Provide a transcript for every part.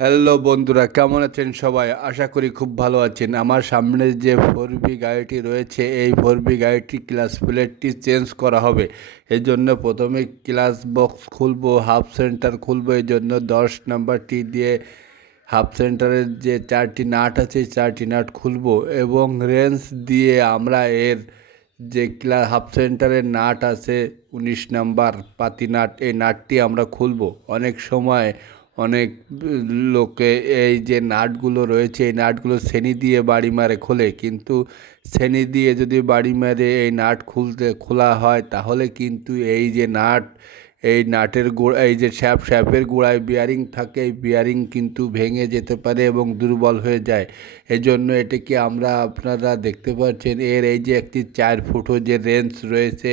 Hello বন্ধুরা, কেমন আছেন সবাই? আশা করি খুব ভালো আছেন। আমার সামনে যে 4B গাড়িটি রয়েছে, এই 4B গাড়িটি ক্লাচ প্লেটটি চেঞ্জ করা হবে। এই জন্য প্রথমে ক্লাচ বক্স খুলবো, হাফ সেন্টার খুলবো। এই জন্য 10 নাম্বারটি দিয়ে হাফ সেন্টারের যে 4টি নাট আছে, 4টি নাট খুলবো এবং রেঞ্চ দিয়ে আমরা এর যে হাফ সেন্টারের নাট আছে 19 নাম্বার পাতি নাট, এই নাটটি আমরা খুলবো। অনেক সময় অনেক লোকে এই যে নাটগুলো রয়েছে, এই নাটগুলো ছেনি দিয়ে বাড়ি মারে খোলে, কিন্তু ছেনি দিয়ে যদি বাড়ি মারে এই নাট খোলা হয়, তাহলে কিন্তু এই যে নাট, এই নাটের গোড়া, এই যে শ্যাপের গোড়ায় বিয়ারিং থাকে, এই বিয়ারিং কিন্তু ভেঙে যেতে পারে এবং দুর্বল হয়ে যায়। এজন্য এটাকে আপনারা দেখতে পাচ্ছেন, এর এই যে একটি 4 ফুটো যে রেঞ্চ রয়েছে,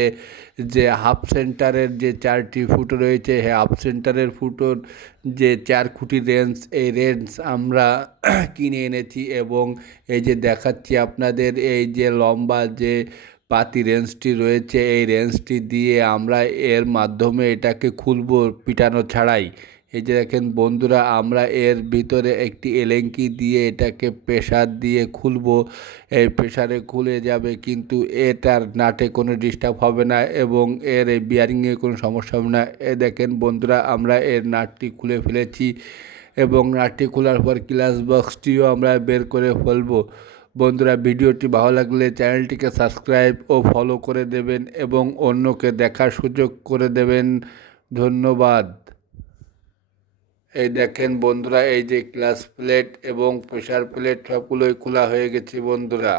যে হাফ সেন্টারের যে 4টি ফুটো রয়েছে, হ্যাঁ, হাফ সেন্টারের ফুটোর যে 4 খুঁটি রেঞ্চ, এই রেঞ্চ আমরা কিনে এনেছি এবং এই যে দেখাচ্ছি আপনাদের, এই যে লম্বা যে পাতি রেঞ্চটি রয়েছে, এই রেঞ্চটি দিয়ে আমরা এর মাধ্যমে এটাকে খুলবো পিটানো ছাড়াই। এই যে দেখেন বন্ধুরা, আমরা এর ভিতরে একটি এলেঙ্কি দিয়ে এটাকে প্রেসার দিয়ে খুলবো। এই প্রেসারে খুলে যাবে, কিন্তু এটার নাটে কোনো ডিস্টার্ব হবে না এবং এর এই বিয়ারিংয়ে কোনো সমস্যা হবে না। এ দেখেন বন্ধুরা, আমরা এর নাটটি খুলে ফেলেছি এবং নাটটি খোলার পর ক্লাচ বক্সটিও আমরা বের করে ফেলবো। বন্ধুরা, ভিডিওটি ভালো লাগলে চ্যানেলটিকে সাবস্ক্রাইব ও ফলো করে দেবেন এবং অন্যকে দেখার সুযোগ করে দেবেন। ধন্যবাদ। এই দেখেন বন্ধুরা, এই যে ক্লাচ প্লেট এবং প্রেসার প্লেট সবগুলোই খোলা হয়ে গেছে বন্ধুরা।